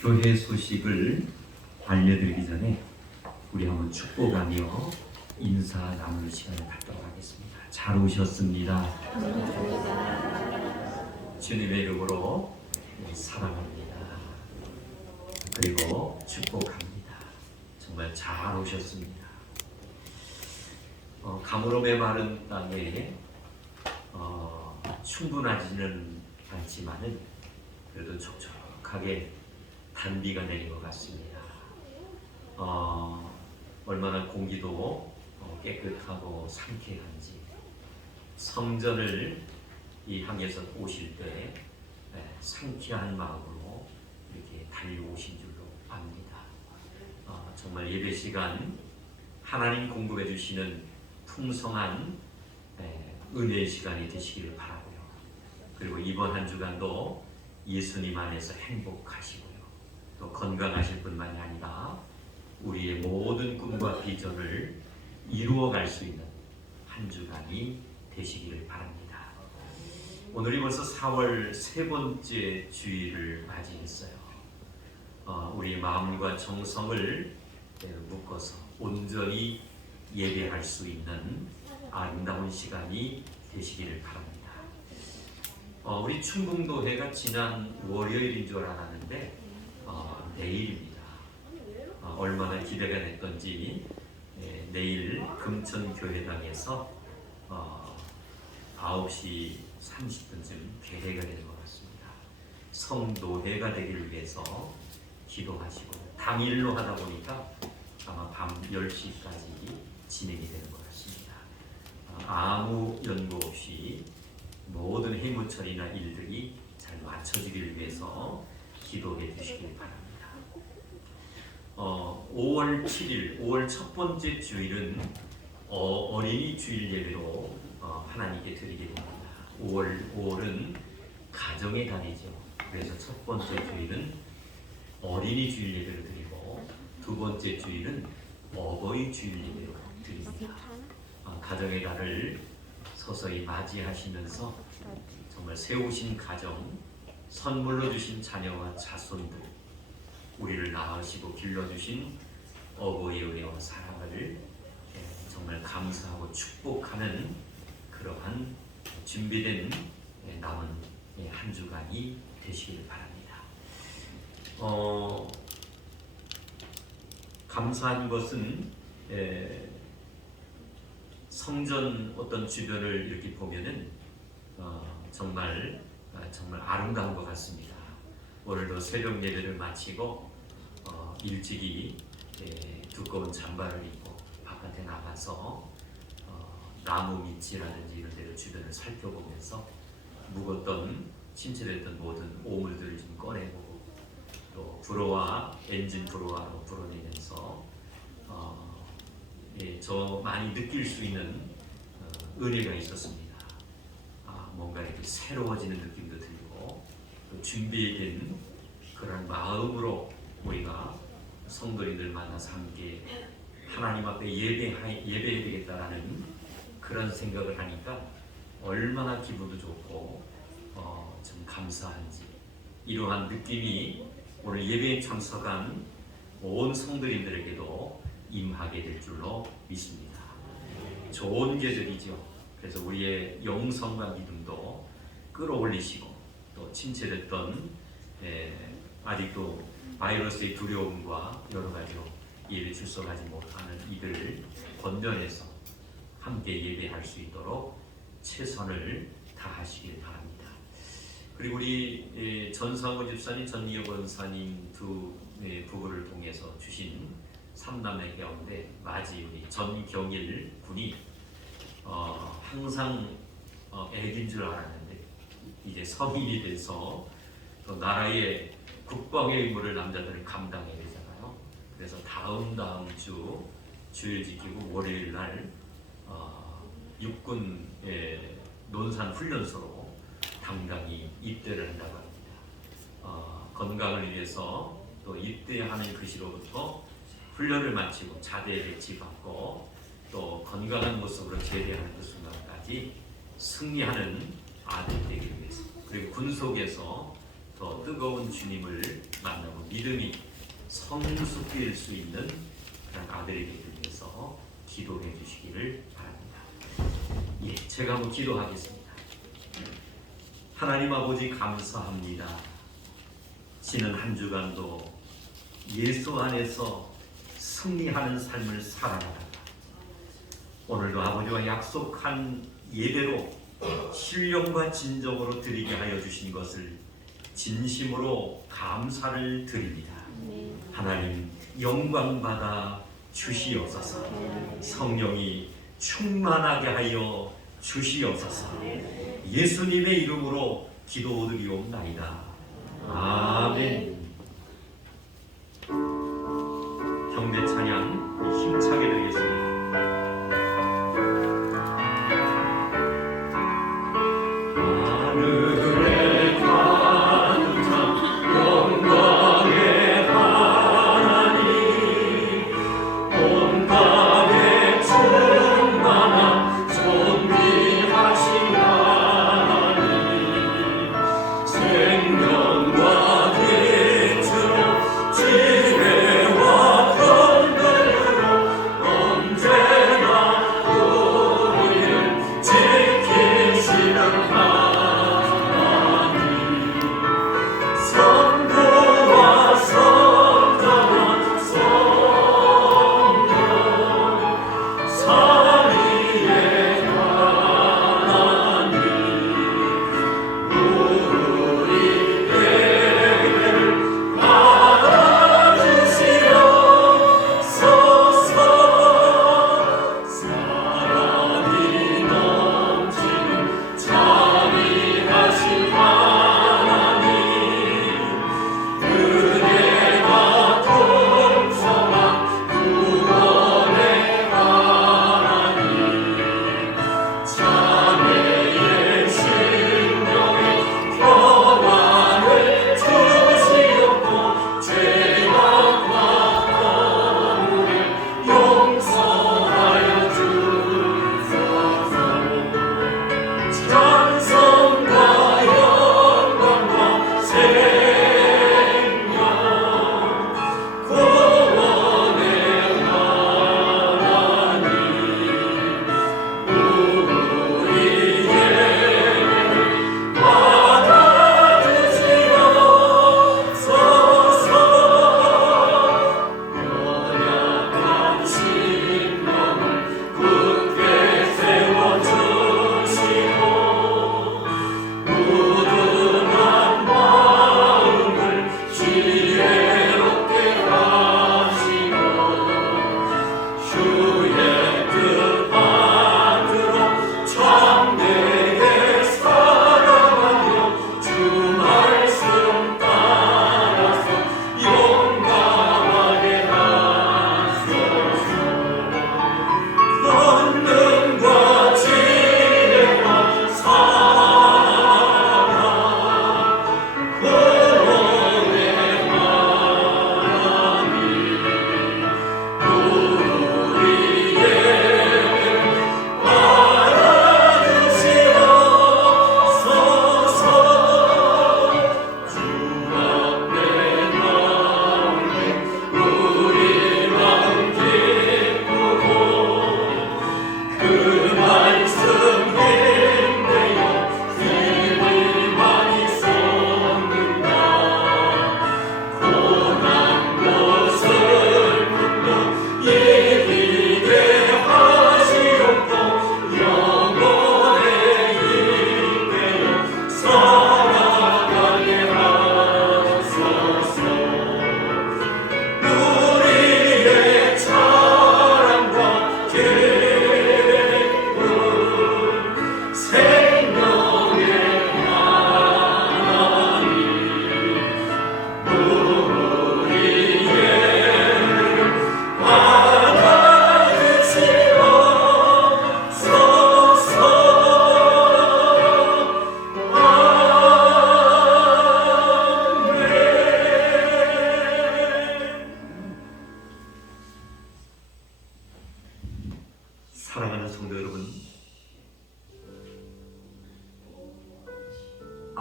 교회 소식을 알려드리기 전에 우리 한번 축복하며 인사 나누는 시간을 갖도록 하겠습니다. 잘 오셨습니다. 주님의 이름으로 사랑합니다. 그리고 축복합니다. 정말 잘 오셨습니다. 가물음의 마른 땅에 충분하지는 않지만은 그래도 촉촉하게 단비가 내린 것 같습니다. 얼마나 공기도 깨끗하고 상쾌한지 성전을 이 향해서 오실 때 상쾌한 마음으로 이렇게 달려오신 줄로 압니다. 정말 예배 시간 하나님 공급해 주시는 풍성한 은혜의 시간이 되시기를 바라고요. 그리고 이번 한 주간도 예수님 안에서 행복하시고요. 또 건강하실 뿐만이 아니라 우리의 모든 꿈과 비전을 이루어갈 수 있는 한 주간이 되시기를 바랍니다. 오늘이 벌써 4월 세 번째 주일을 맞이했어요. 우리의 마음과 정성을 묶어서 온전히 예배할 수 있는 아름다운 시간이 되시기를 바랍니다. 우리 충북도회가 지난 월요일인 줄 알았는데 내일입니다. 얼마나 기대가 됐던지 내일 금천교회당에서 9시 30분쯤 개회가 되는 것 같습니다. 성도회가 되기를 위해서 기도하시고 당일로 하다 보니까 아마 밤 10시까지 진행이 되는 것 같습니다. 아무 연고 없이 모든 회무처리나 일들이 잘 맞춰지기를 위해서 기도해 주시길 바랍니다. 5월 7일, 5월 첫 번째 주일은 어린이 주일 예배로 하나님께 드리게 됩니다. 5월은 가정의 달이죠. 그래서 첫 번째 주일은 어린이 주일 예배를 드리고 두 번째 주일은 어버이 주일 예배로 드립니다. 가정의 달을 서서히 맞이하시면서 정말 세우신 가정, 선물로 주신 자녀와 자손들, 우리를 낳으시고 길러주신 어버이의 은혜와 사랑을 정말 감사하고 축복하는 그러한 준비된 남은 한 주간이 되시길 바랍니다. 감사한 것은 성전 어떤 주변을 이렇게 보면은 정말 아름다운 것 같습니다. 오늘도 새벽 예배를 마치고 일찍이 두꺼운 잠바를 입고 바깥에 나가서 나무 밑이라든지 이런 데를 주변을 살펴보면서 묵었던 침체됐던 모든 오물들을 좀 꺼내보고 또 불어와 엔진 불어와로 불어내면서 저 많이 느낄 수 있는 은혜가 있었습니다. 뭔가 이렇게 새로워지는 느낌도 들고 또 준비된 그런 마음으로 우리가 성도님들 만나서 함께 하나님 앞에 예배해야 되겠다라는 그런 생각을 하니까 얼마나 기분도 좋고 좀 감사한지 이러한 느낌이 오늘 예배에 참석한 온 성도님들에게도 임하게 될 줄로 믿습니다. 좋은 계절이죠. 그래서 우리의 영성과 믿음도 끌어올리시고 또 침체됐던 아직도 바이러스의 두려움과 여러 가지로 예배 출석하지 못하는 이들을 건져내서 함께 예배할 수 있도록 최선을 다하시길 바랍니다. 그리고 우리 전상우 집사님, 전미혁 원사님 두 부부를 통해서 주신 3남매 가운데 맞이 우리 전경일 군이 항상 애기인 줄 알았는데 이제 성인이 돼서 또 나라의 국방의 의무를 남자들은 감당해야 되잖아요. 그래서 다음 주 주일 지키고 월요일 날 육군 논산 훈련소로 당당히 입대를 한다고 합니다. 건강을 위해서 또 입대하는 그 시로부터 훈련을 마치고 자대에 배치받고 또 건강한 모습으로 제대하는 그 순간까지 승리하는 아들 되기 위해서 그리고 군 속에서 더 뜨거운 주님을 만나고 믿음이 성숙될 수 있는 그런 아들이 되기 위해서 기도해 주시기를 바랍니다. 예, 제가 한번 기도하겠습니다. 하나님 아버지 감사합니다. 지난 한 주간도 예수 안에서 승리하는 삶을 살아가다가 오늘도 아버지와 약속한 예배로 신령과 진정으로 드리게 하여 주신 것을 진심으로 감사를 드립니다. 하나님 영광 받아 주시옵소서. 성령이 충만하게 하여 주시옵소서. 예수님의 이름으로 기도드리옵나이다. 아멘. 경배 찬양 힘차게 드리겠습니다. 하늘에 가득 찬 영광의 하나님, 온 땅에 충만한 존귀하신 하나님, 생명과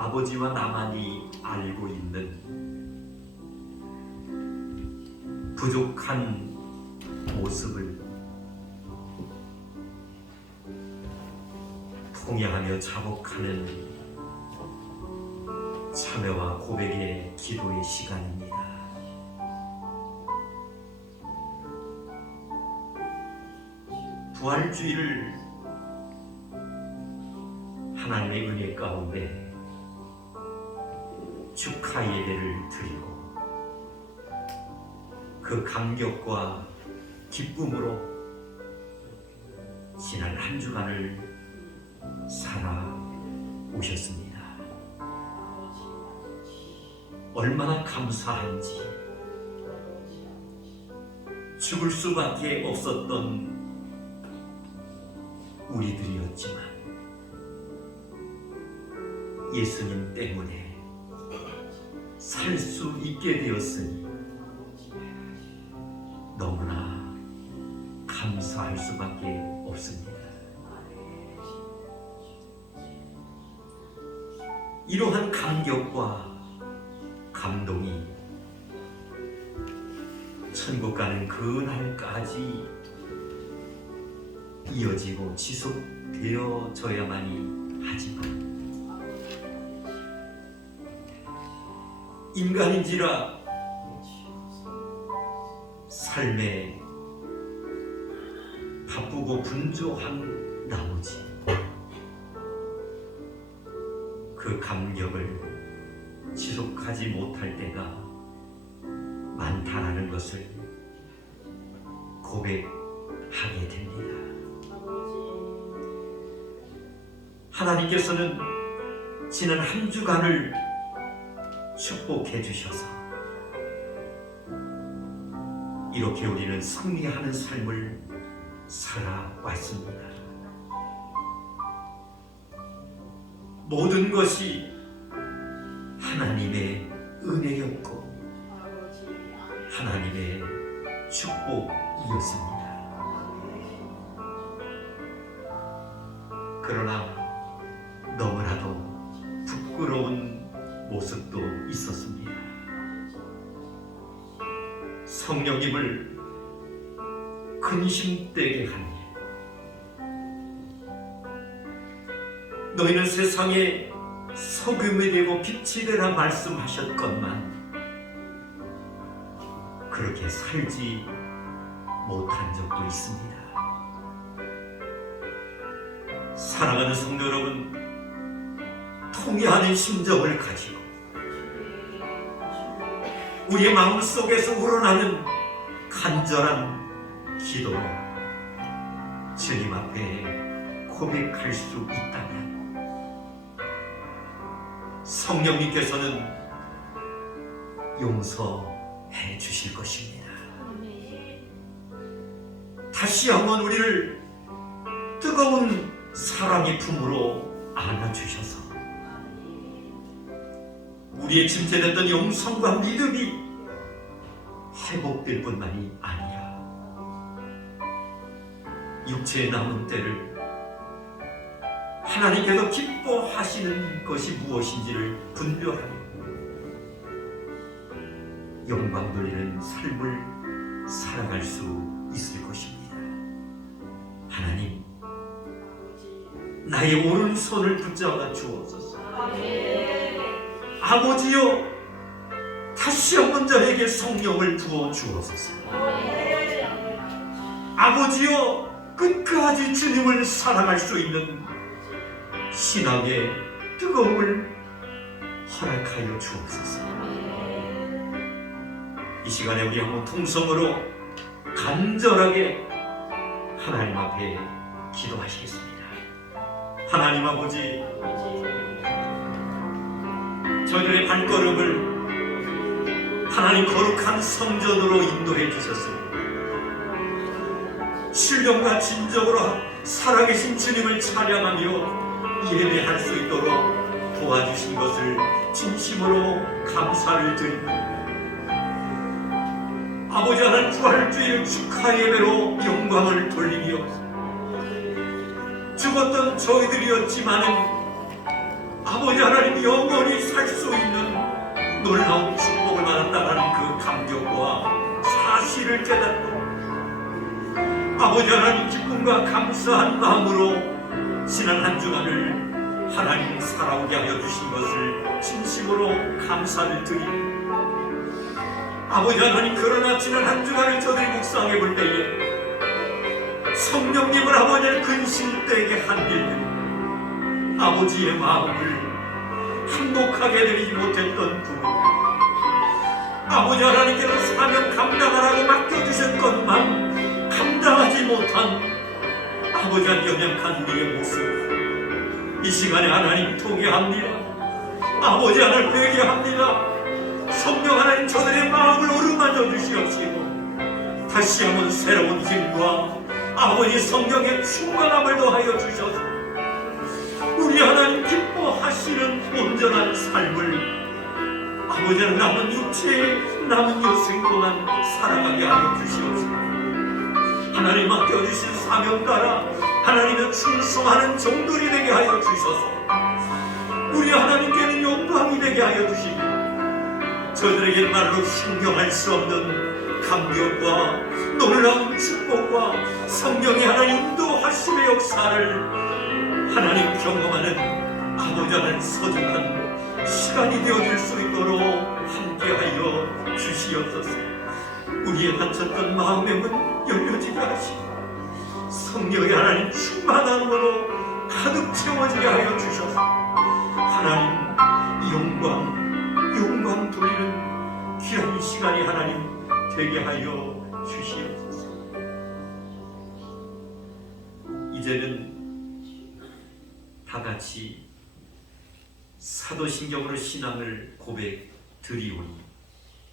아버지와 나만이 알고 있는 부족한 모습을 통회하며 자복하는 참회와 고백의 기도의 시간입니다. 부활주의를 하나님의 은혜 가운데 축하 예배를 드리고 그 감격과 기쁨으로 지난 한 주간을 살아오셨습니다. 얼마나 감사한지. 죽을 수밖에 없었던 우리들이었지만 예수님 때문에 살 수 있게 되었으니 너무나 감사할 수밖에 없습니다. 이러한 감격과 감동이 천국 가는 그날까지 이어지고 지속되어져야만이 하지만 인간인지라 삶에 바쁘고 분주한 나머지 그 감격을 지속하지 못할 때가 많다라는 것을 고백하게 됩니다. 하나님께서는 지난 한 주간을 축복해 주셔서 이렇게 우리는 승리하는 삶을 살아왔습니다. 모든 것이 하나님의 은혜였고 하나님의 축복이었습니다. 그러나 너무나도 부끄러운 모습도 있었습니다. 성령님을 근심되게 한 일. 너희는 세상에 소금이 되고 빛이 되라 말씀하셨건만 그렇게 살지 못한 적도 있습니다. 사랑하는 성도 여러분, 통회하는 심정을 가지고 우리의 마음속에서 우러나는 간절한 기도로 주님 앞에 고백할 수 있다면 성령님께서는 용서해 주실 것입니다. 다시 한번 우리를 뜨거운 사랑의 품으로 안아주셔서 우리의 침체됐던 영성과 믿음이 회복될 뿐만이 아니라 육체의 남은 때를 하나님께서 기뻐하시는 것이 무엇인지를 분별하고 영광 돌리는 삶을 살아갈 수 있을 것입니다. 하나님, 나의 오른손을 붙잡아 주옵소서. 아버지여, 다시 한번 저에게 성령을 부어 주옵소서. 아버지여, 끝까지 주님을 사랑할 수 있는 신앙의 뜨거움을 허락하여 주옵소서. 이 시간에 우리 한번 통성으로 간절하게 하나님 앞에 기도하시겠습니다. 하나님 아버지, 저희들의 발걸음을 하나님 거룩한 성전으로 인도해 주셨습니다. 신령과 진정으로 살아계신 주님을 찬양하며 예배할 수 있도록 도와주신 것을 진심으로 감사를 드립니다. 아버지 하나님, 부활주일 축하 예배로 영광을 돌리며 죽었던 저희들이었지만은 아버지 하나님 영원히 살 수 있는 놀라운 축복을 받았다는 그 감격과 사실을 깨닫고 아버지 하나님 기쁨과 감사한 마음으로 지난 한 주간을 하나님 살아오게 하여 주신 것을 진심으로 감사를 드립니다. 아버지 하나님, 그러나 지난 한 주간을 저들이 묵상해 볼 때에 성령님을 아버지를 근실되게 한 일들, 아버지의 마음을 행복하게 드리지 못했던 부분, 아버지 하나님께서 사명 감당하라고 맡겨주셨건만 감당하지 못한 아버지 한 연약한 우리의 모습, 이 시간에 하나님 통회합니다. 아버지 하나님 회개합니다. 성령 하나님, 저들의 마음을 어루만져 주시옵시고 다시 한번 새로운 힘과 아버지 성령의 충만함을 더하여 주셔서 우리 하나님 기뻐하시는 온전한 삶을 아버지 하나님 남은 육체의 남은 여생 동안 살아가게 하여 주시옵시고 하나님 맡겨주신 사명 따라 하나님의 충성하는 종들이 되게 하여 주셔서 우리 하나님께는 영광이 되게 하여 주시고 저들에게 말로 형용할 수 없는 감격과 놀라운 축복과 성령의 하나님 인도하심의 역사를 하나님 경험하는 아버지 하나님 소중한 시간이 되어질 수 있도록 함께하여 주시옵소서. 우리의 닫혔던 마음의 문 열려지게 하시고 성령의 하나님 충만함으로 가득 채워지게 하여 주셔서 하나님 영광 돌리는 귀한 시간이 하나님 되게 하여 주시옵소서. 이제는 다 같이 사도신경으로 신앙을 고백 드리오니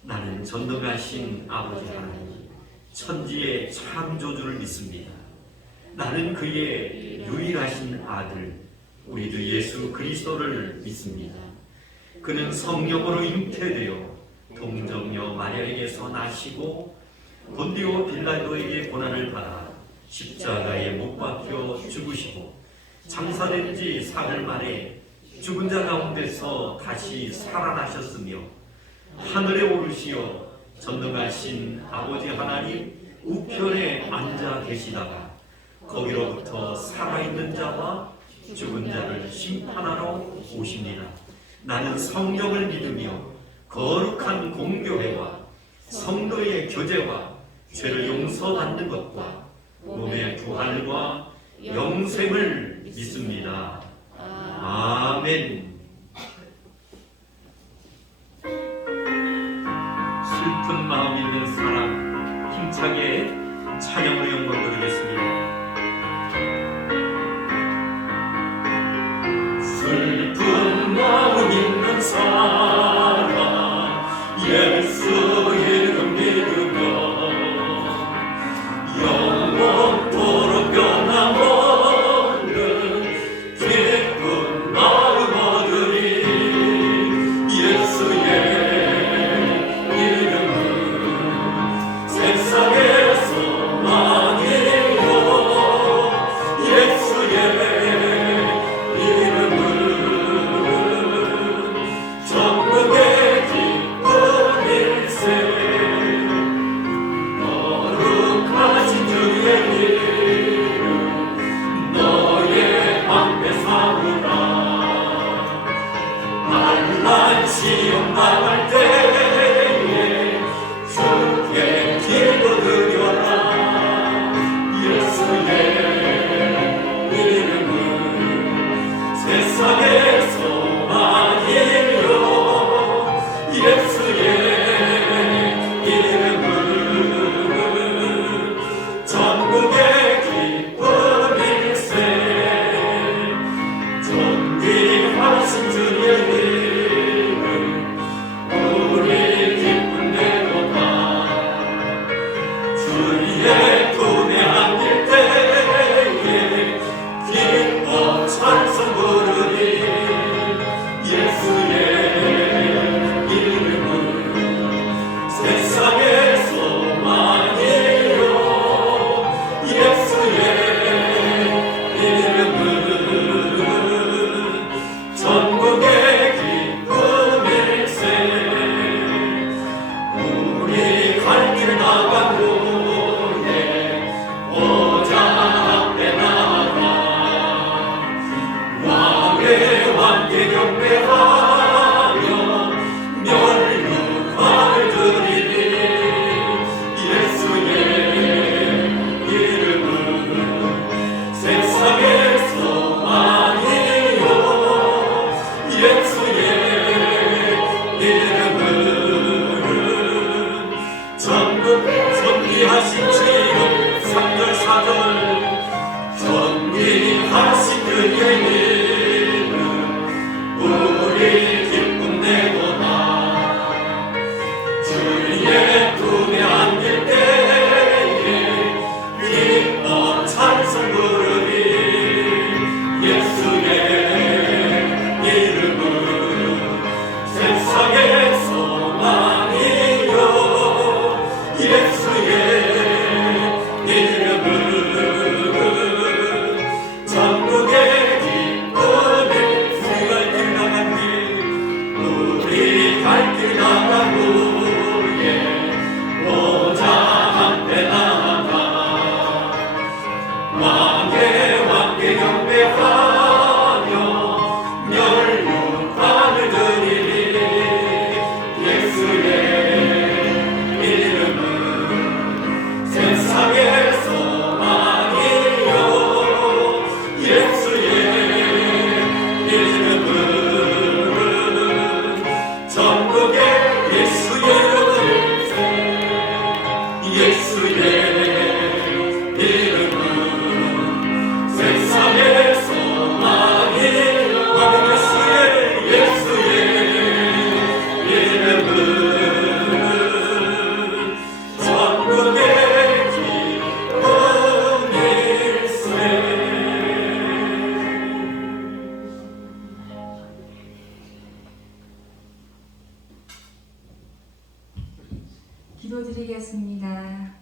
나는 전능하신 아버지 하나님 천지의 창조주를 믿습니다. 나는 그의 유일하신 아들 우리 주 예수 그리스도를 믿습니다. 그는 성령으로 잉태되어 동정녀 마리아에게서 나시고 본디오 빌라도에게 고난을 받아 십자가에 못 박혀 죽으시고 장사된 지 사흘 만에 죽은 자 가운데서 다시 살아나셨으며 하늘에 오르시어 전능하신 아버지 하나님 우편에 앉아 계시다가 거기로부터 살아있는 자와 죽은 자를 심판하러 오십니다. 나는 성령을 믿으며 거룩한 공교회와 성도의 교제와 죄를 용서받는 것과 몸의 부활과 영생을 믿습니다. 아멘. 슬픈 마음 있는 사람 힘차게 찬양으로 영광 드리겠습니다. 슬픈 마음 있는 사람 예수 이름 믿으며 영원토록 변함없는 기쁜 마음 얻으리. 예수의 이름은 세상의 소망이요 정리하신 지금 3절 4절 정리하신 그의 이름 우리 기쁨 내도다 주의 품에 안길 때에 기뻐 찬송 부르니 예수의 이름은 세상의 소망이요 예수의 이름은 전국의 기쁨이 우리가 길 나간 길 우리 갈 길 나간 후에 보좌 앞에 나아가 왕의 왕께 경배하며 멸류관을 드리리 예수의 이름은 세상의 소망이요 예수의 이름은 전국의 예수의 이름은 예수의 이름은 세상의 소망이요 예수의 이름은 전국의 기쁨일세. 기도드리겠습니다.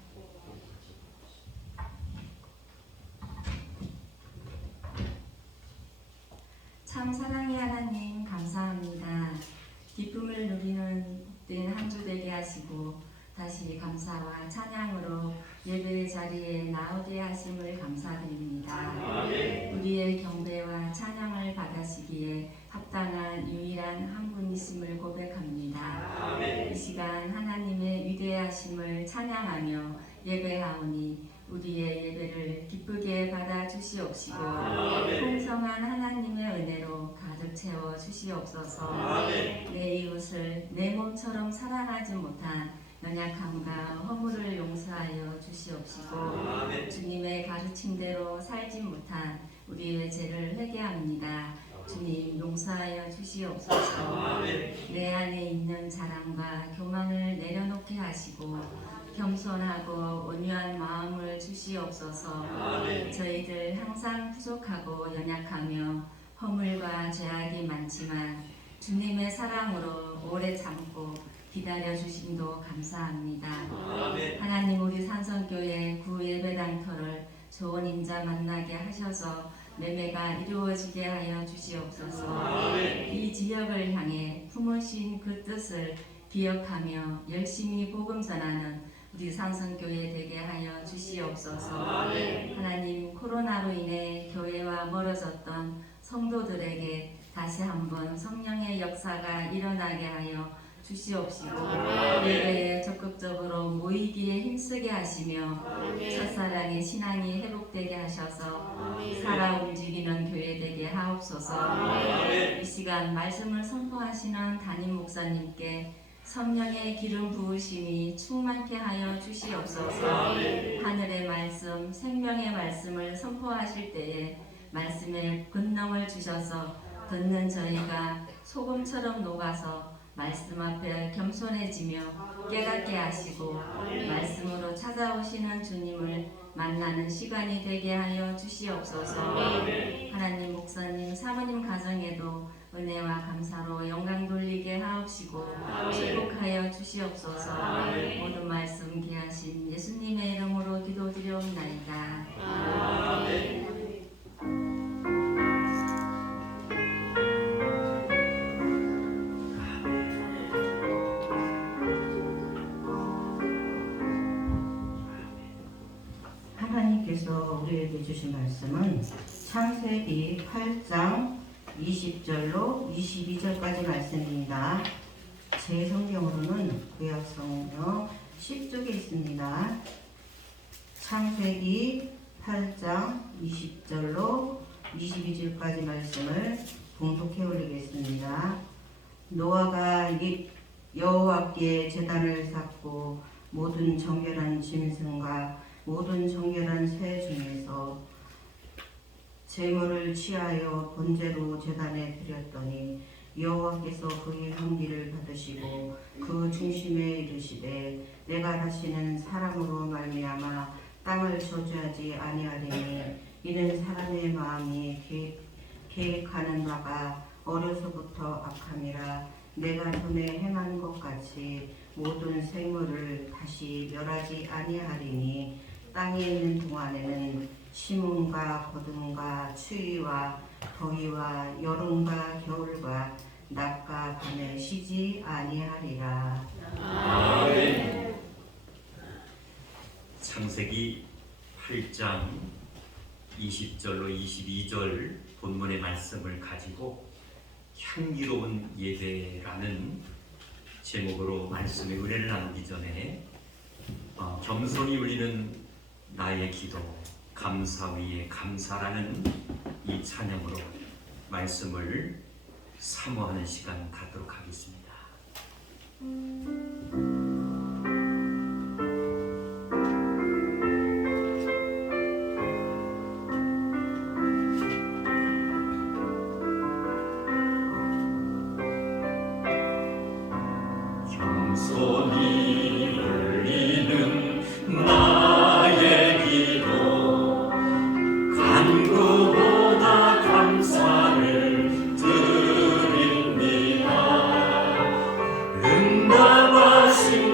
참 사랑의 하나님 감사합니다. 기쁨을 누리는 복된 한 주 되게 하시고 다시 감사와 찬양으로 예배의 자리에 나오게 하심을 감사드립니다. 우리의 경배와 찬양을 받으시기에 합당한 유일한 한 분이심을 고백합니다. 이 시간 하나님의 위대하심을 찬양하며 예배하오니 우리의 예배를 기쁘게 받아 주시옵시고 풍성한 하나님의 은혜로 가득 채워 주시옵소서. 내 이웃을 내 몸처럼 사랑하지 못한 연약함과 허물을 용서하여 주시옵시고 주님의 가르침대로 살지 못한 우리의 죄를 회개합니다. 주님 용서하여 주시옵소서. 내 안에 있는 자랑과 교만을 내려놓게 하시고 겸손하고 온유한 마음을 주시옵소서. 저희들 항상 부족하고 연약하며 허물과 죄악이 많지만 주님의 사랑으로 오래 참고 기다려 주심도 감사합니다. 하나님 우리 산성교회 구예배당터를 좋은 인자 만나게 하셔서 매매가 이루어지게 하여 주시옵소서. 이 지역을 향해 품으신 그 뜻을 기억하며 열심히 복음 전하는 우리 산성교회 되게 하여 주시옵소서. 하나님 코로나로 인해 교회와 멀어졌던 성도들에게 다시 한번 성령의 역사가 일어나게 하여 주시옵시고 예배에 적극적으로 모이기에 힘쓰게 하시며 첫사랑의 신앙이 회복되게 하셔서 살아 움직이는 교회 되게 하옵소서. 이 시간 말씀을 선포하시는 담임 목사님께 성령의 기름 부으심이 충만케 하여 주시옵소서. 하늘의 말씀, 생명의 말씀을 선포하실 때에 말씀의 권능을 주셔서 듣는 저희가 소금처럼 녹아서 말씀 앞에 겸손해지며 깨닫게 하시고 말씀으로 찾아오시는 주님을 만나는 시간이 되게 하여 주시옵소서. 하나님 목사님 사모님 가정에도 은혜와 감사로 영광 돌리게 하옵시고 축복하여 주시옵소서. 모든 말씀 귀하신 예수님의 이름으로 기도드려옵나이다. 아멘. 하나님께서 우리에게 주신 말씀은 창세기 8장 20절로 22절까지 말씀입니다. 제 성경으로는 구약성경 10쪽에 있습니다. 창세기 8장 20절로 22절까지 말씀을 봉독해 올리겠습니다. 노아가 여호와께 제단을 쌓고 모든 정결한 짐승과 모든 정결한 새 중에서 제물을 취하여 번제로 제단에 드렸더니 여호와께서 그의 헌기를 받으시고 그 중심에 이르시되 내가 다시는 사람으로 말미암아 땅을 저주하지 아니하리니 이는 사람의 마음이 계획하는 바가 어려서부터 악함이라 내가 전에 행한 것 같이 모든 생물을 다시 멸하지 아니하리니 땅에 있는 동안에는 심음과 거둠과 추위와 더위와 여름과 겨울과 낮과 밤에 쉬지 아니하리라. 아멘. 창세기 8장 20절로 22절 본문의 말씀을 가지고 향기로운 예배라는 제목으로 말씀의 은혜를 나누기 전에 겸손히 울리는 나의 기도, 감사 위에 감사라는 이 찬양으로 말씀을 사모하는 시간 갖도록 하겠습니다. 겸손히 울리는 나의 기도 간구보다 감사를 드립니다. 응답하신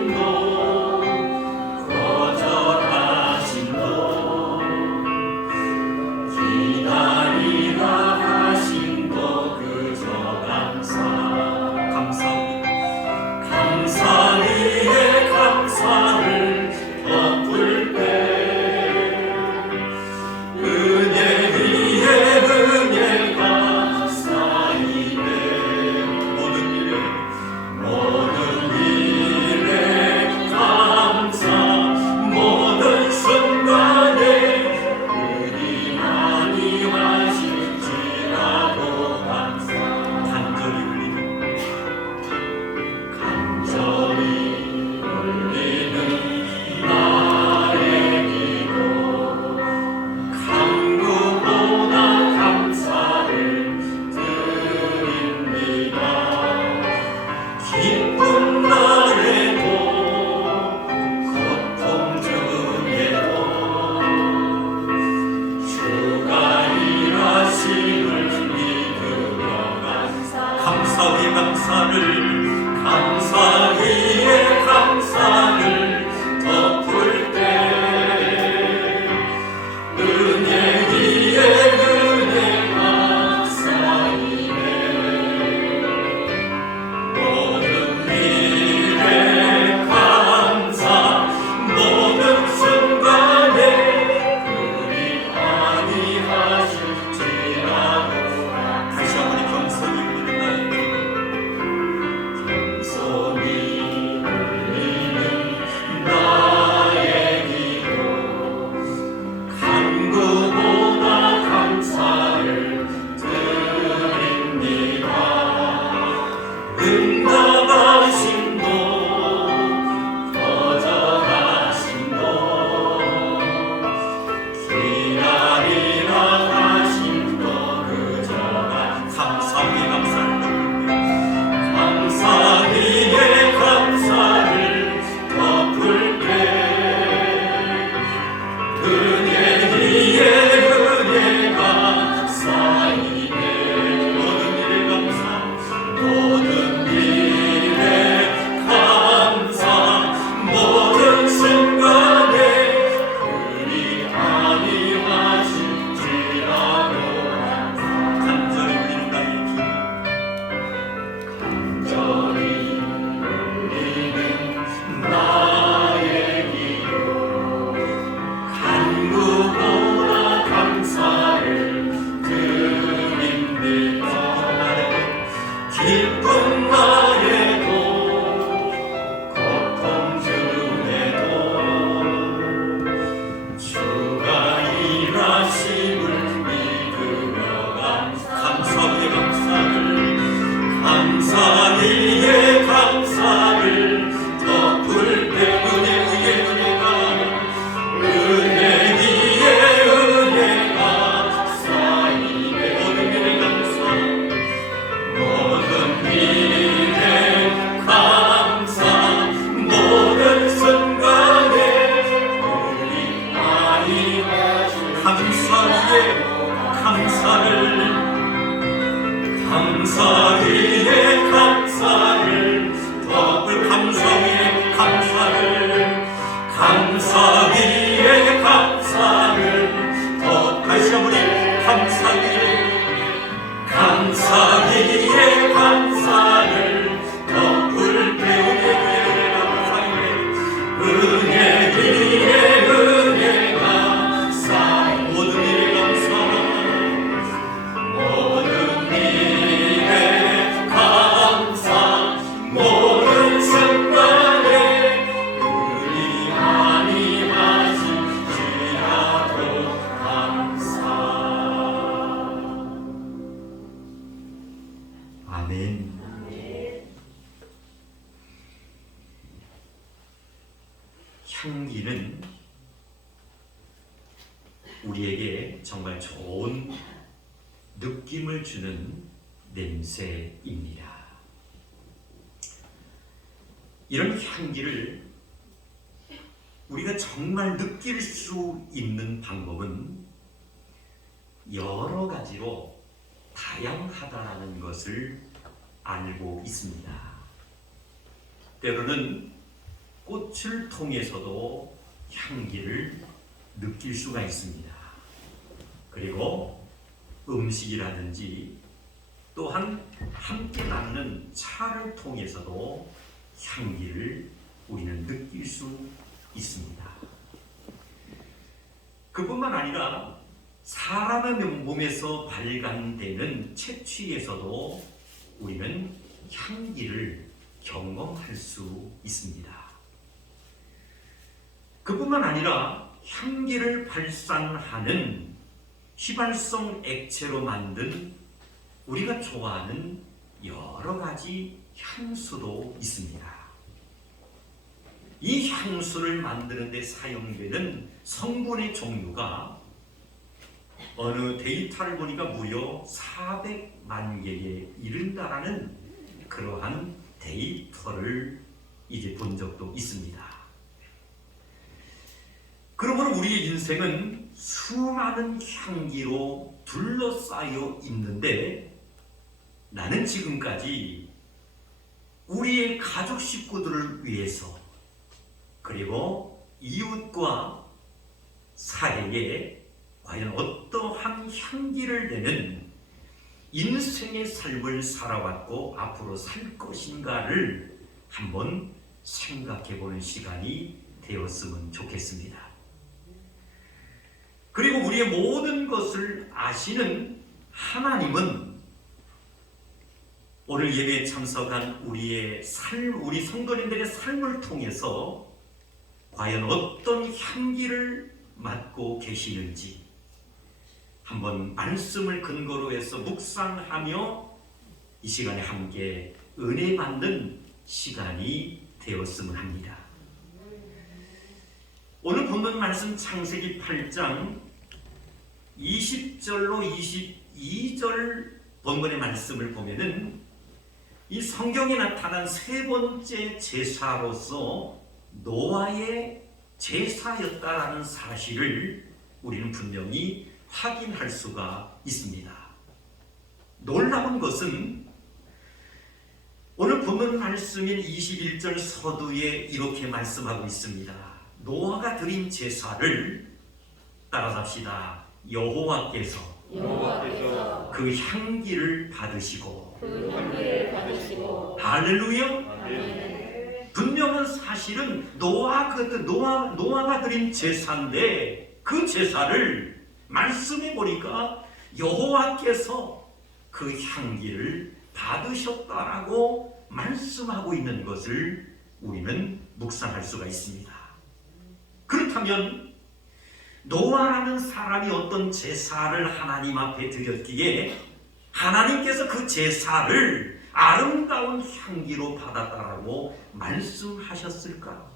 향기는 우리에게 정말 좋은 느낌을 주는 냄새입니다. 이런 향기를 우리가 정말 느낄 수 있는 방법은 여러 가지로 다양하다는 것을 알고 있습니다. 때로는 꽃을 통해서도 향기를 느낄 수가 있습니다. 그리고 음식이라든지 또한 함께 맞는 차를 통해서도 향기를 우리는 느낄 수 있습니다. 그뿐만 아니라 사람의 몸에서 발간되는 채취에서도 우리는 향기를 경험할 수 있습니다. 그뿐만 아니라 향기를 발산하는 휘발성 액체로 만든 우리가 좋아하는 여러 가지 향수도 있습니다. 이 향수를 만드는 데 사용되는 성분의 종류가 어느 데이터를 보니까 무려 400만 개에 이른다라는 그러한 데이터를 이제 본 적도 있습니다. 그러므로 우리의 인생은 수많은 향기로 둘러싸여 있는데 나는 지금까지 우리의 가족 식구들을 위해서 그리고 이웃과 사회에 과연 어떠한 향기를 내는 인생의 삶을 살아왔고 앞으로 살 것인가를 한번 생각해보는 시간이 되었으면 좋겠습니다. 그리고 우리의 모든 것을 아시는 하나님은 오늘 예배에 참석한 우리의 삶, 우리 성도님들의 삶을 통해서 과연 어떤 향기를 맡고 계시는지 한번 말씀을 근거로 해서 묵상하며 이 시간에 함께 은혜 받는 시간이 되었으면 합니다. 오늘 본문 말씀 창세기 8장 20절로 22절 본문의 말씀을 보면은 이 성경에 나타난 세 번째 제사로서 노아의 제사였다라는 사실을 우리는 분명히 확인할 수가 있습니다. 놀라운 것은 오늘 본문 말씀인 21절 서두에 이렇게 말씀하고 있습니다. 노아가 드린 제사를 따라잡시다. 여호와께서 그 향기를 받으시고 할렐루야. 분명한 사실은 노아가 드린 제사인데 그 제사를 말씀해 보니까 여호와께서 그 향기를 받으셨다라고 말씀하고 있는 것을 우리는 묵상할 수가 있습니다. 그렇다면 노아라는 사람이 어떤 제사를 하나님 앞에 드렸기에 하나님께서 그 제사를 아름다운 향기로 받았다라고 말씀하셨을까?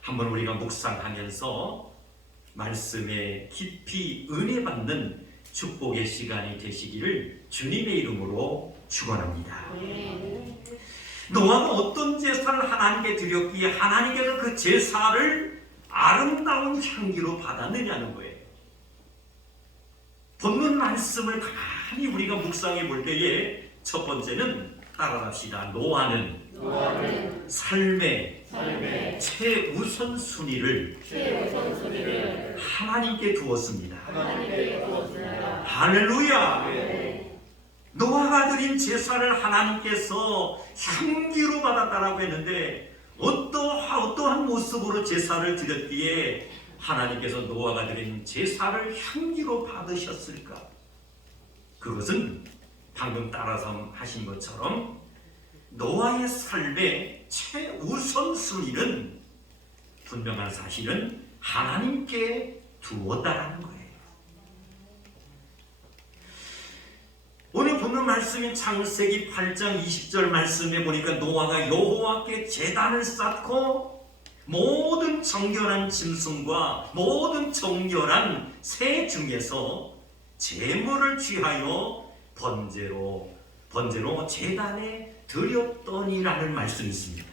한번 우리가 묵상하면서 말씀에 깊이 은혜 받는 축복의 시간이 되시기를 주님의 이름으로 축원합니다. 노아가 어떤 제사를 하나님께 드렸기에 하나님께서 그 제사를 아름다운 향기로 받았느냐는 거예요. 본문 말씀을 가만히 우리가 묵상해 볼 때에 첫 번째는 따라갑시다. 노아는 삶의 최우선순위를 하나님께 두었습니다. 할렐루야. 노아가 드린 제사를 하나님께서 향기로 받았다라고 했는데 어떠한 모습으로 제사를 드렸기에 하나님께서 노아가 드린 제사를 향기로 받으셨을까? 그것은 방금 따라서 하신 것처럼 노아의 삶의 최우선순위는 분명한 사실은 하나님께 두었다라는 거예요. 오늘 보면 오늘 말씀인 창세기 8장 20절 말씀에 보니까 노아가 여호와께 제단을 쌓고 모든 정결한 짐승과 모든 정결한 새 중에서 제물을 취하여 번제로 제단에 드렸더니라는 말씀이 있습니다.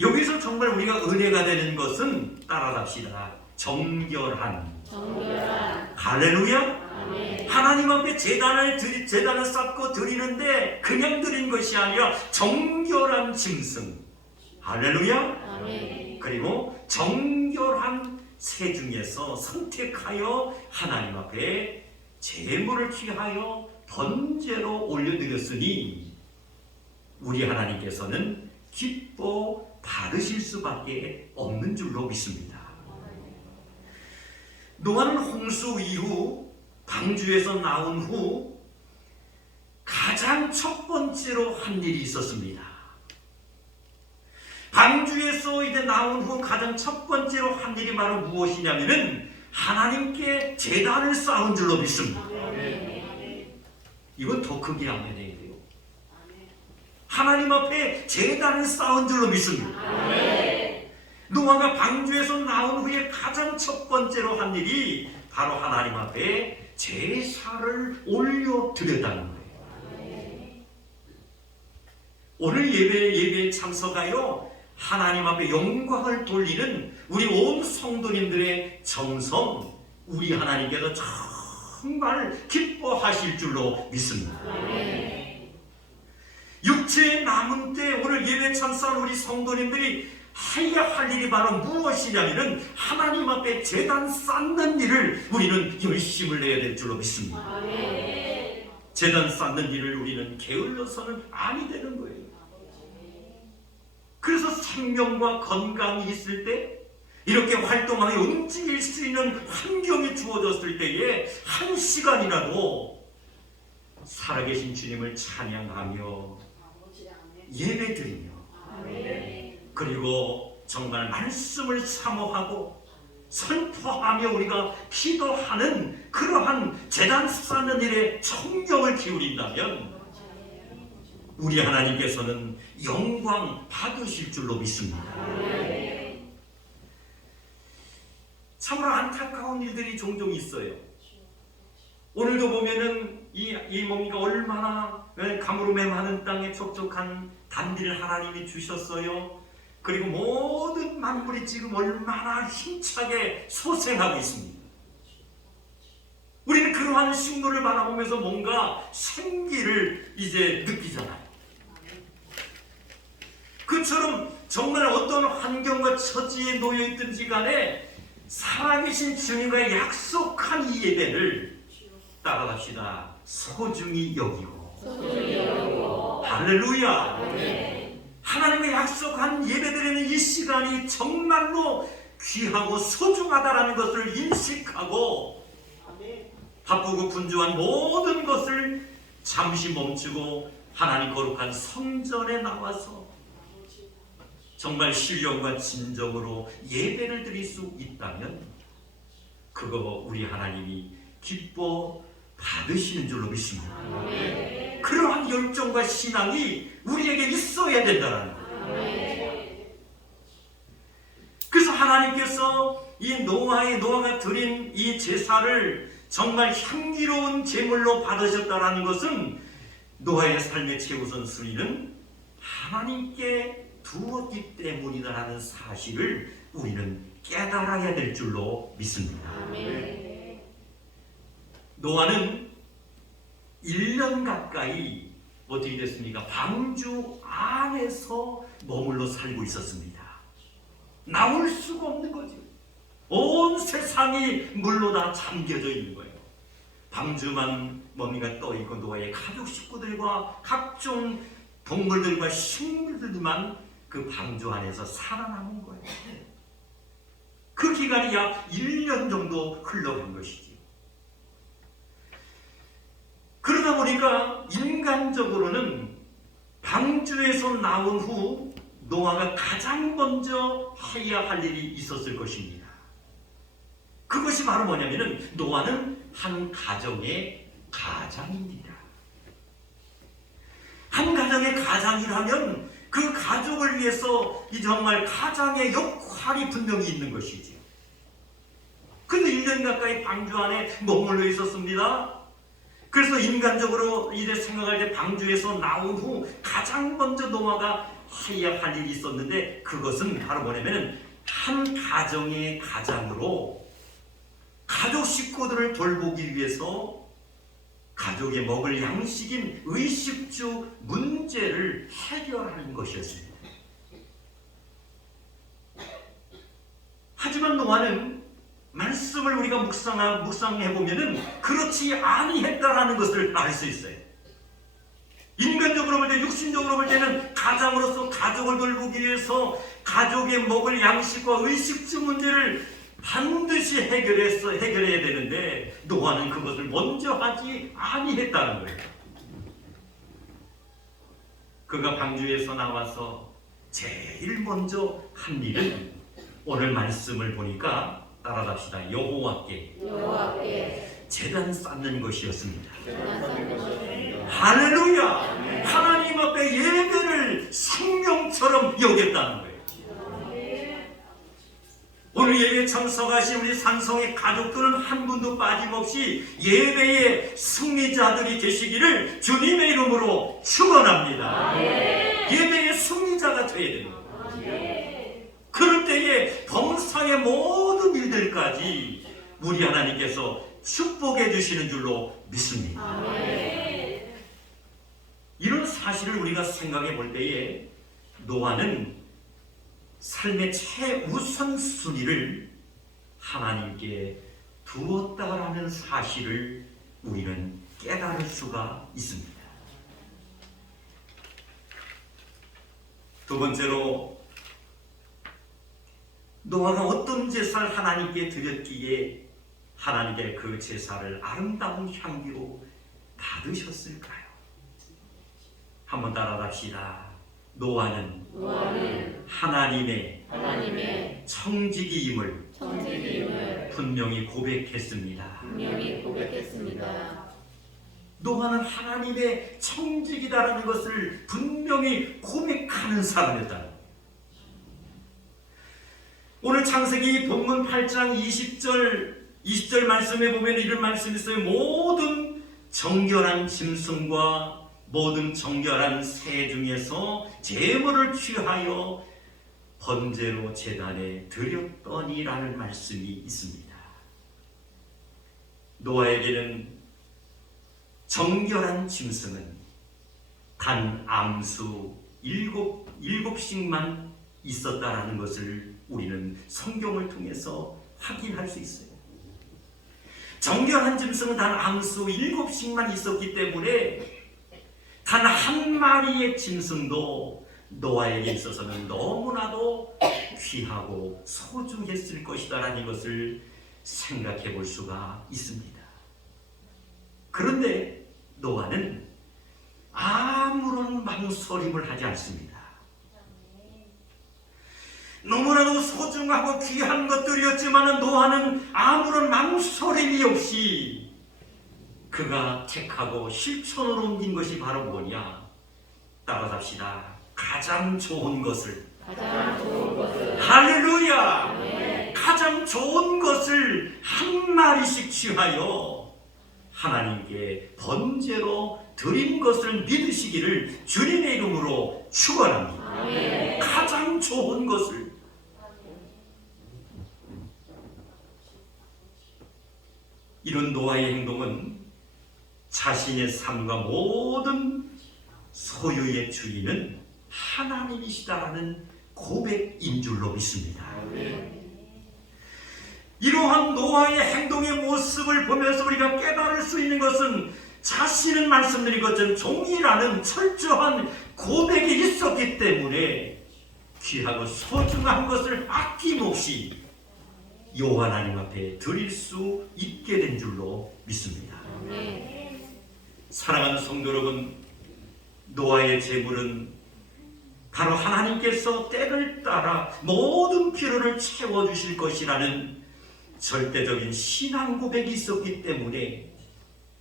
여기서 정말 우리가 은혜가 되는 것은 따라갑시다. 정결한. 할렐루야. 아멘. 하나님 앞에 제단을 쌓고 드리는데 그냥 드린 것이 아니라 정결한 짐승. 할렐루야. 아멘. 그리고 정결한 새 중에서 선택하여 하나님 앞에 제물을 취하여 번제로 올려드렸으니 우리 하나님께서는 기뻐 받으실 수밖에 없는 줄로 믿습니다. 노아는 홍수 이후 방주에서 나온 후 가장 첫 번째로 한 일이 있었습니다. 방주에서 이제 나온 후 가장 첫 번째로 한 일이 바로 무엇이냐면은 하나님께 제단을 쌓은 줄로 믿습니다. 이건 더 크게 아멘해야 돼요. 하나님 앞에 제단을 쌓은 줄로 믿습니다. 노아가 방주에서 나온 후에 가장 첫 번째로 한 일이 바로 하나님 앞에 제사를 올려드렸다는 거예요. 오늘 예배에 참석하여 하나님 앞에 영광을 돌리는 우리 온 성도님들의 정성, 우리 하나님께서 정말 기뻐하실 줄로 믿습니다. 육체의 남은 때 오늘 예배 참석한 우리 성도님들이 해야 할 일이 바로 무엇이냐면은 하나님 앞에 제단 쌓는 일을 우리는 열심을 내야 될 줄로 믿습니다. 제단 쌓는 일을 우리는 게을러서는 아니 되는 거예요. 그래서 생명과 건강이 있을 때 이렇게 활동하며 움직일 수 있는 환경이 주어졌을 때에 한 시간이라도 살아계신 주님을 찬양하며 예배드리며 그리고 정말 말씀을 사모하고 선포하며 우리가 기도하는 그러한 제단 쌓는 일에 청경을 기울인다면 우리 하나님께서는 영광 받으실 줄로 믿습니다. 참으로 안타까운 일들이 종종 있어요. 오늘도 보면은 이 뭡니까 얼마나 가물음에 많은 땅에 촉촉한 단비를 하나님이 주셨어요. 그리고 모든 만물이 지금 얼마나 힘차게 소생하고 있습니다. 우리는 그러한 식물을 바라보면서 뭔가 생기를 이제 느끼잖아요. 그처럼 정말 어떤 환경과 처지에 놓여 있든지 간에 살아계신 주님과 약속한 이 예배를 따라갑시다. 소중히 여기고. 할렐루야. 하나님의 약속한 예배드리는 이 시간이 정말로 귀하고 소중하다라는 것을 인식하고 바쁘고 분주한 모든 것을 잠시 멈추고 하나님 거룩한 성전에 나와서 정말 신령과 진정으로 예배를 드릴 수 있다면 그거 우리 하나님이 기뻐 받으시는 줄로 믿습니다. 그러한 열정과 신앙이 우리에게 있어야 된다는 거예요. 그래서 하나님께서 이 노아가 드린 이 제사를 정말 향기로운 제물로 받으셨다는 것은 노아의 삶의 최우선 순위는 하나님께 두었기 때문이다라는 사실을 우리는 깨달아야 될 줄로 믿습니다. 노아는 1년 가까이 어떻게 됐습니까? 방주 안에서 머물러 살고 있었습니다. 나올 수가 없는 거죠. 온 세상이 물로 다 잠겨져 있는 거예요. 방주만 뭡니까 떠 있고 노아의 가족 식구들과 각종 동물들과 식물들만 그 방주 안에서 살아남은 거예요. 그 기간이 약 1년 정도 흘러간 것이지. 그러다 보니까 인간적으로는 방주에서 나온 후 노아가 가장 먼저 해야 할 일이 있었을 것입니다. 그것이 바로 뭐냐면은 노아는 한 가정의 가장입니다. 한 가정의 가장이라면 그 가족을 위해서 이 정말 가장의 역할이 분명히 있는 것이죠. 근데 1년 가까이 방주 안에 머물러 있었습니다. 그래서 인간적으로 이제 생각할 때 방주에서 나온 후 가장 먼저 노아가 해야 할 일이 있었는데, 그것은 바로 뭐냐면 한 가정의 가장으로 가족 식구들을 돌보기 위해서 가족에 먹을 양식인 의식주 문제를 해결하는 것이었습니다. 하지만 노아는 말씀을 우리가 묵상해보면 그렇지 아니했다라는 것을 알 수 있어요. 인간적으로 볼 때, 육신적으로 볼 때는 가장으로서 가족을 돌보기 위해서 가족에 먹을 양식과 의식주 문제를 반드시 해결해야 되는데, 노아는 그것을 먼저 하지 아니했다는 거예요. 그가 방주에서 나와서 제일 먼저 한 일은, 오늘 말씀을 보니까 따라갑시다. 여호와께 제단 쌓는 것이었습니다. 할렐루야! 하나님 앞에 예배를 생명처럼 여겼다는 거예요. 오늘 예배 참석하신 우리 산성의 가족들은 한 분도 빠짐없이 예배의 승리자들이 되시기를 주님의 이름으로 축원합니다. 예배의 승리자가 되어야 됩니다. 그럴 때에 범상의 모든 일들까지 우리 하나님께서 축복해 주시는 줄로 믿습니다. 이런 사실을 우리가 생각해 볼 때에 노아는 삶의 최우선순위를 하나님께 두었다라는 사실을 우리는 깨달을 수가 있습니다. 두 번째로, 노아가 어떤 제사를 하나님께 드렸기에 하나님께 그 제사를 아름다운 향기로 받으셨을까요? 한번 따라갑시다. 노아는 하나님의 청지기임을 분명히 고백했습니다. 노아는 하나님의 청지기다라는 것을 분명히 고백하는 사람이었다. 오늘 창세기 본문 8장 20절 말씀에 보면 이런 말씀이 있어요. 모든 정결한 짐승과 모든 정결한 새 중에서 제물을 취하여 번제로 제단에 드렸더니라는 말씀이 있습니다. 노아에게는 정결한 짐승은 단 암수 7씩만 있었다라는 것을 우리는 성경을 통해서 확인할 수 있어요. 정결한 짐승은 단 암수 7씩만 있었기 때문에 단 한 마리의 짐승도 노아에게 있어서는 너무나도 귀하고 소중했을 것이다라는 것을 생각해 볼 수가 있습니다. 그런데 노아는 아무런 망설임을 하지 않습니다. 너무나도 소중하고 귀한 것들이었지만 노아는 아무런 망설임이 없이 그가 택하고 실천으로 옮긴 것이 바로 뭐냐? 따라갑시다. 가장 좋은 것을. 할렐루야! 가장 좋은 것을 한 마리씩 취하여 하나님께 번제로 드린 것을 믿으시기를 주님의 이름으로 축원합니다. 가장 좋은 것을. 이런 노아의 행동은 자신의 삶과 모든 소유의 주인은 하나님이시다라는 고백인 줄로 믿습니다. 이러한 노아의 행동의 모습을 보면서 우리가 깨달을 수 있는 것은 자신은 말씀드린 것처럼 종이라는 철저한 고백이 있었기 때문에 귀하고 소중한 것을 아낌없이 여호와 하나님 앞에 드릴 수 있게 된 줄로 믿습니다. 사랑하는 성도 여러분, 노아의 제물은 바로 하나님께서 때를 따라 모든 필요를 채워주실 것이라는 절대적인 신앙 고백이 있었기 때문에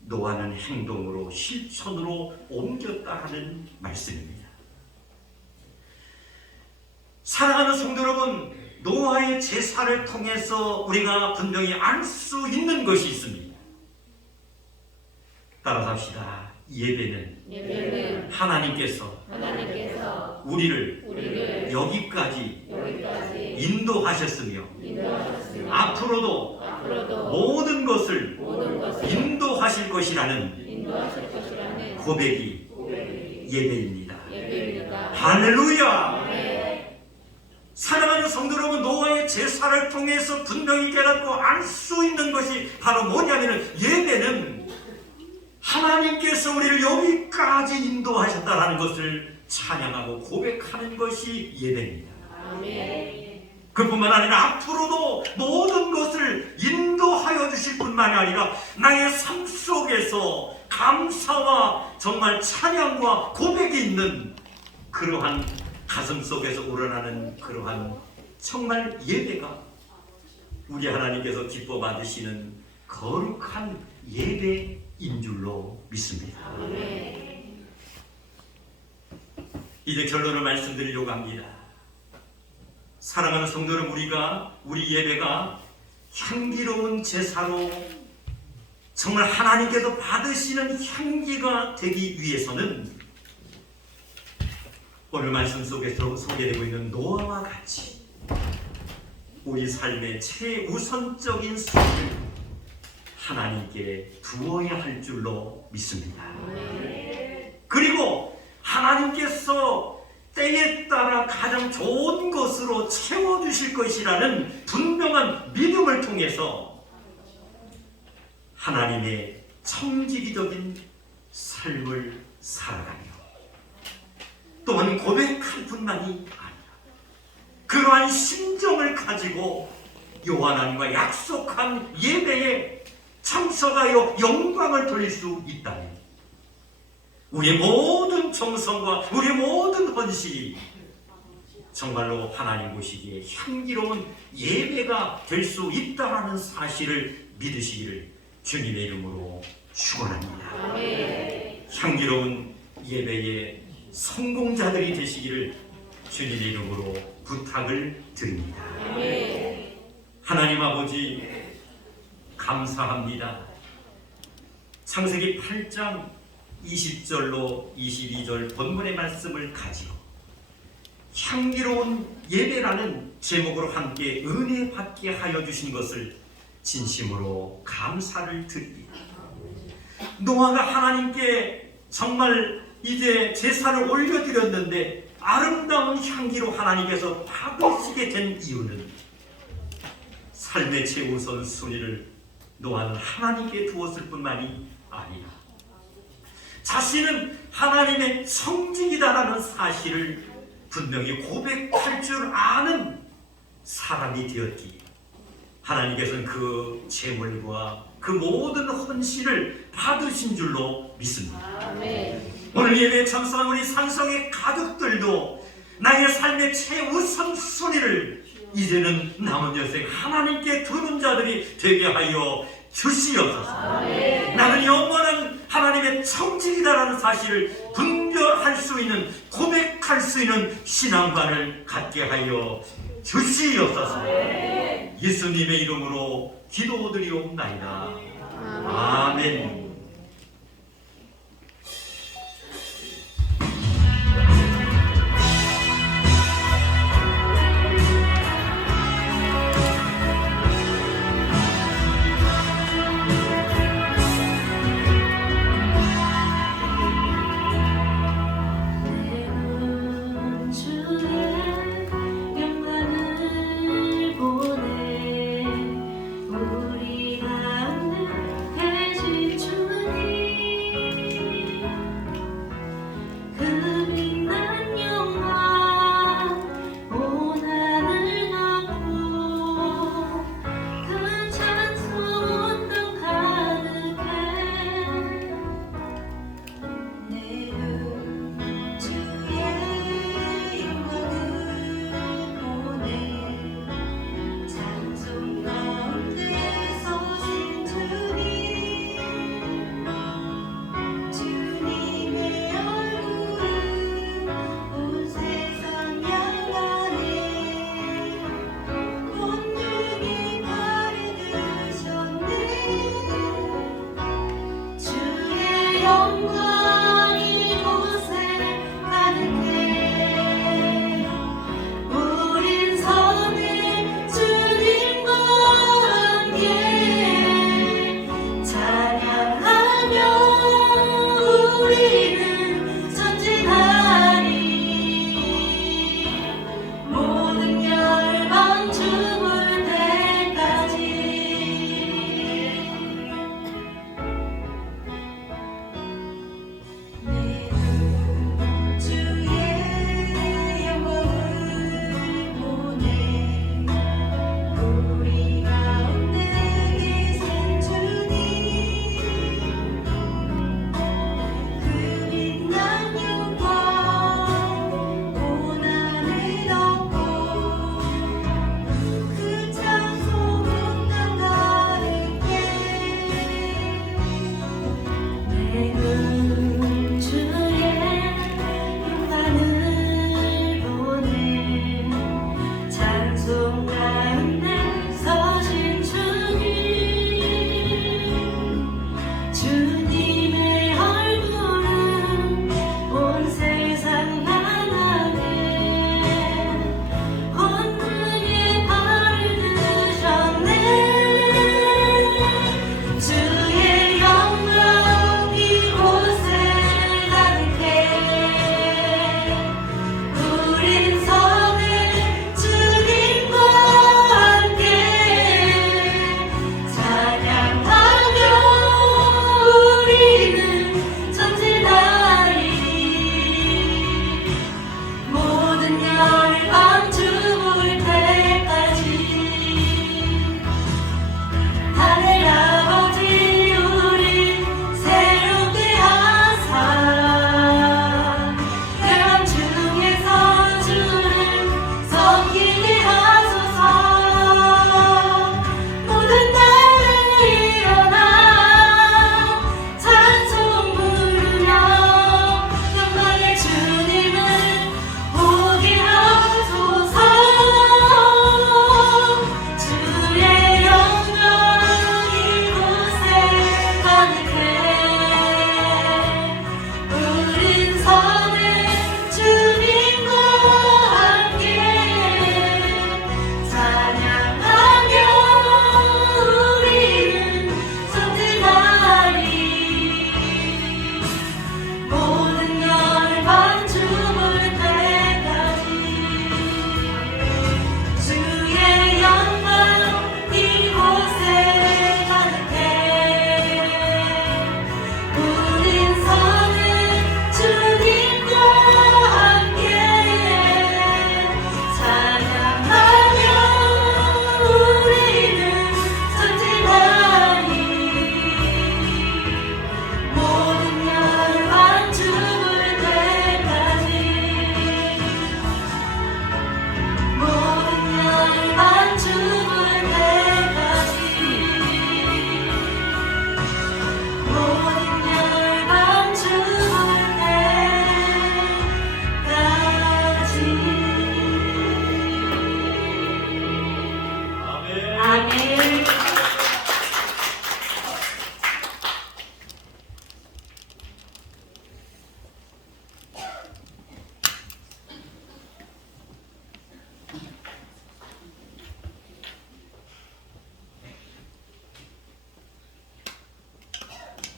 노하는 행동으로 실천으로 옮겼다 하는 말씀입니다. 사랑하는 성도 여러분, 노아의 제사를 통해서 우리가 분명히 알 수 있는 것이 있습니다. 따라서 합시다. 예배는 하나님께서 우리를 여기까지 인도하셨으며 앞으로도 모든 것을 인도하실 것이라는 고백이 예배입니다. 할렐루야! 사랑하는 성도 여러분, 노아의 제사를 통해서 분명히 깨닫고 알 수 있는 것이 바로 뭐냐면 예배는 하나님께서 우리를 여기까지 인도하셨다는 것을 찬양하고 고백하는 것이 예배입니다. 그뿐만 아니라 앞으로도 모든 것을 인도하여 주실 뿐만이 아니라 나의 삶 속에서 감사와 정말 찬양과 고백이 있는 그러한 가슴 속에서 우러나는 그러한 정말 예배가 우리 하나님께서 기뻐 받으시는 거룩한 예배인 줄로 믿습니다. 이제 결론을 말씀드리려고 합니다. 사랑하는 성도 여러분, 우리 예배가 향기로운 제사로 정말 하나님께서 받으시는 향기가 되기 위해서는 오늘 말씀 속에서 소개되고 있는 노아와 같이 우리 삶의 최우선적인 순위를 하나님께 두어야 할 줄로 믿습니다. 그리고 하나님께서 때에 따라 가장 좋은 것으로 채워주실 것이라는 분명한 믿음을 통해서 하나님의 청지기적인 삶을 살아가며 또한 고백할 뿐만이 아니라 그러한 심정을 가지고 여호와 하나님과 약속한 예배에 참석하여 영광을 돌릴 수 있다면 우리의 모든 정성과 우리의 모든 헌신이 정말로 하나님 보시기에 향기로운 예배가 될 수 있다는 사실을 믿으시기를 주님의 이름으로 축원합니다. 향기로운 예배의 성공자들이 되시기를 주님의 이름으로 부탁을 드립니다. 하나님 아버지 감사합니다. 창세기 8장 20절로 22절 본문의 말씀을 가지고 향기로운 예배라는 제목으로 함께 은혜 받게 하여 주신 것을 진심으로 감사를 드립니다. 노아가 하나님께 정말 이제 제사를 올려드렸는데 아름다운 향기로 하나님께서 받으시게 된 이유는 삶의 최우선 순위를 노아는 하나님께 두었을 뿐만이 아니라 자신은 하나님의 성직이다라는 사실을 분명히 고백할 줄 아는 사람이 되었기에 하나님께서는 그 재물과 그 모든 헌신을 받으신 줄로 믿습니다. 오늘 예배에 참석한 우리 산성의 가족들도 나의 삶의 최우선 순위를 이제는 남은 여생 하나님께 두는 자들이 되게 하여 주시옵소서. 나는 영원한 하나님의 청직이다라는 사실을 분별할 수 있는 고백할 수 있는 신앙관을 갖게 하여 주시옵소서. 예수님의 이름으로 기도드리옵나이다. 아멘. 우리가 안는 해질 주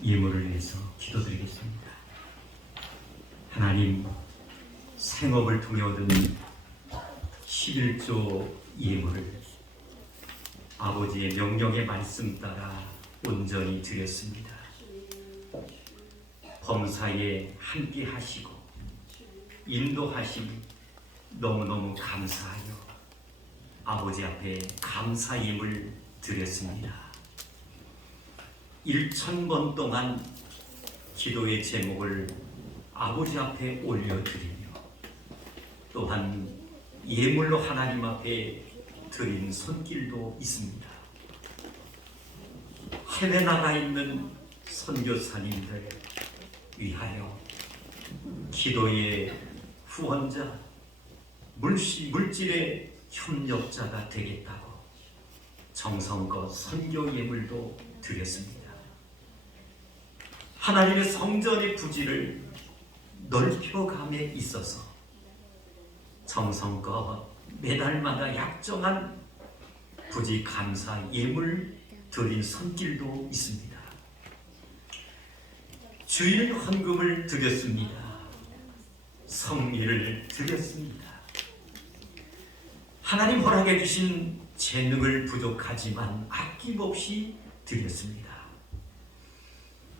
예물을 위해서 기도드리겠습니다. 하나님, 생업을 통해 얻은 11조 예물을 아버지의 명령의 말씀 따라 온전히 드렸습니다. 범사에 함께 하시고 인도하심이 너무너무 감사하여 아버지 앞에 감사 예물 드렸습니다. 1000번 동안 기도의 제목을 아버지 앞에 올려드리며 또한 예물로 하나님 앞에 드린 손길도 있습니다. 해외 나라에 있는 선교사님들 위하여 기도의 후원자, 물질의 협력자가 되겠다고 정성껏 선교 예물도 드렸습니다. 하나님의 성전의 부지를 넓혀감에 있어서 정성껏 매달마다 약정한 부지 감사 예물 드린 손길도 있습니다. 주일 헌금을 드렸습니다. 성미를 드렸습니다. 하나님 허락해 주신 재능을 부족하지만 아낌없이 드렸습니다.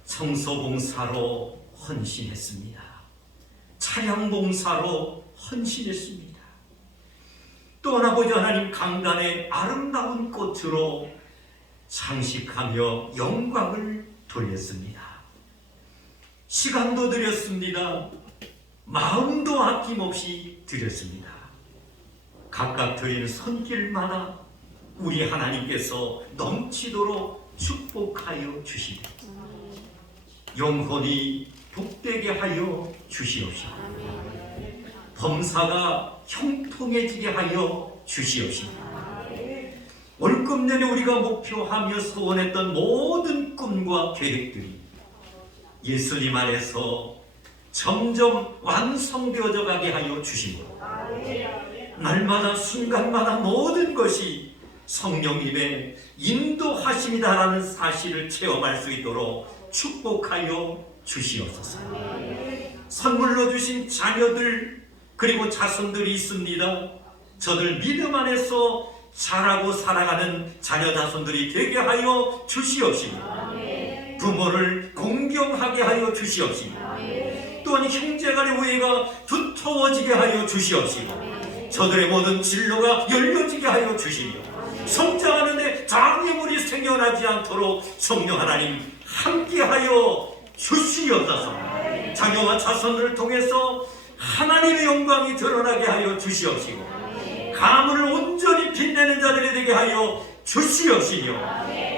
청소봉사로 헌신했습니다. 차량봉사로 헌신했습니다. 또한 아버지 하나님 강단의 아름다운 꽃으로 장식하며 영광을 돌렸습니다. 시간도 드렸습니다. 마음도 아낌없이 드렸습니다. 각각 드리는 손길마다 우리 하나님께서 넘치도록 축복하여 주시되 영혼이 복되게 하여 주시옵시고 범사가 형통해지게 하여 주시옵시고 올금 내내 우리가 목표하며 소원했던 모든 꿈과 계획들이 예수님 안에서 점점 완성되어져 가게 하여 주시고 날마다 순간마다 모든 것이 성령님의 인도하심이다라는 사실을 체험할 수 있도록 축복하여 주시옵소서. 선물로 주신 자녀들 그리고 자손들이 있습니다. 저들 믿음 안에서 자라고 살아가는 자녀 자손들이 되게 하여 주시옵시고 부모를 공경하게 하여 주시옵시고 또한 형제간의 우애가 두터워지게 하여 주시옵시고 저들의 모든 진로가 열려지게 하여 주시며 성장하는데 장애물이 생겨나지 않도록 성령 하나님 함께하여 주시옵소서. 자녀와 자손을 통해서 하나님의 영광이 드러나게 하여 주시옵시고 가문을 온전히 빛내는 자들이 되게 하여 주시옵시며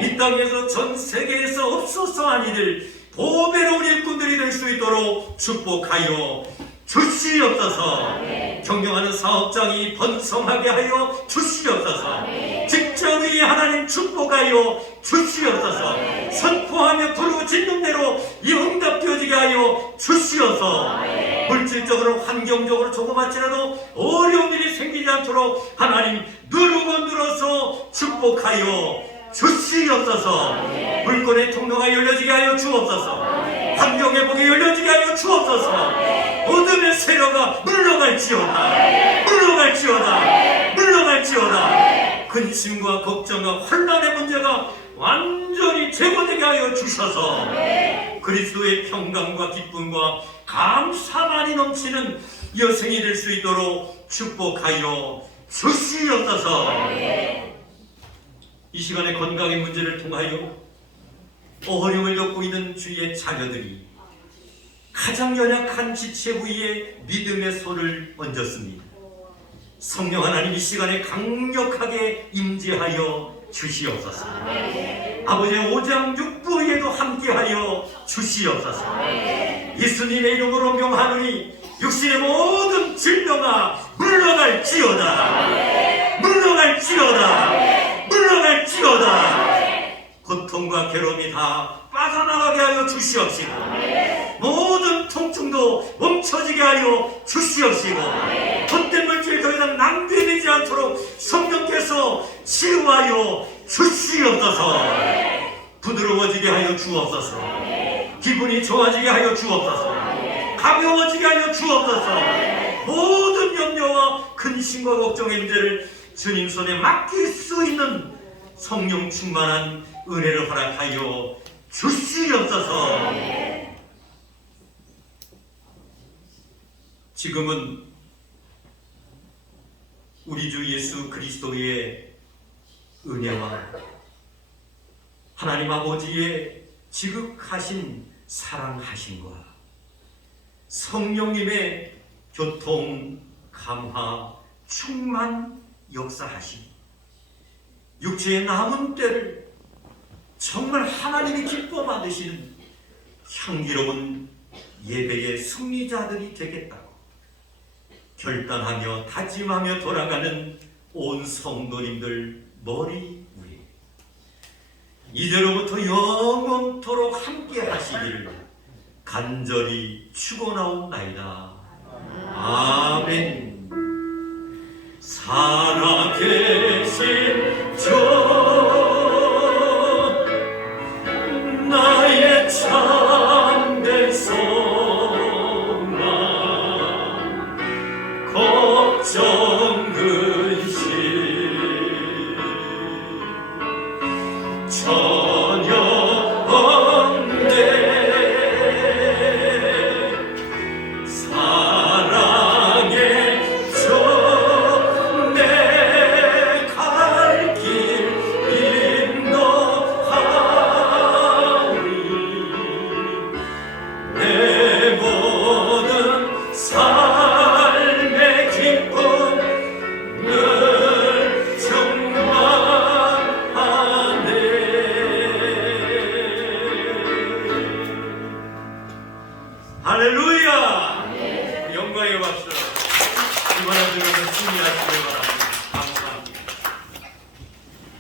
이 땅에서 전 세계에서 없어서한 이들 보배로운 일꾼들이 될 수 있도록 축복하여 주시옵소서. 경영하는 사업장이 번성하게 하여 주시옵소서. 직장 위에 하나님 축복하여 주시옵소서. 선포하며 부르고 짓는 대로 이 응답되어지게 하여 주시옵소서. 물질적으로 환경적으로 조그맣지라도 어려운 일이 생기지 않도록 하나님 누르고 눌러서 축복하여 주시옵소서. 물건의 통로가 열려지게 하여 주옵소서. 환경의 복이 열려지게 하여 주옵소서. 어둠의 세력아 물러갈지어다. 물러갈지어다. 물러갈지어다. 근심과 걱정과 혼란의 문제가 완전히 제거되게 하여 주셔서 그리스도의 평강과 기쁨과 감사만이 넘치는 여생이 될 수 있도록 축복하여 주시옵소서. 이 시간에 건강의 문제를 통하여 어려움을 겪고 있는 주의 자녀들이 가장 연약한 지체 부위에 믿음의 손을 얹었습니다. 성령 하나님 이 시간에 강력하게 임재하여 주시옵소서. 아버지의 오장육부에도 함께하여 주시옵소서. 예수님의 이름으로 명하노니 육신의 모든 질병아 물러갈지어다. 물러갈지어다. 물러갈지어다. 고통과 괴로움이 다 빠져나가게 하여 주시옵시고 모든 통증도 멈춰지게 하여 주시옵시고 헛된 물질이 더 이상 낭비되지 않도록 성령께서 치유하여 주시옵소서. 부드러워지게 하여 주옵소서. 기분이 좋아지게 하여 주옵소서. 가벼워지게 하여 주옵소서. 모든 염려와 근심과 걱정의 문제를 주님 손에 맡길 수 있는 성령 충만한 은혜를 허락하여 주시옵소서. 지금은 우리 주 예수 그리스도의 은혜와 하나님 아버지의 지극하신 사랑하심과 성령님의 교통, 감화, 충만 역사하심, 육체의 남은 때를 정말 하나님이 기뻐 받으시는 향기로운 예배의 승리자들이 되겠다고 결단하며 다짐하며 돌아가는 온 성도님들 머리 위에 이제로부터 영원토록 함께 하시기를 간절히 축원하옵나이다. 아멘. 살아계신 주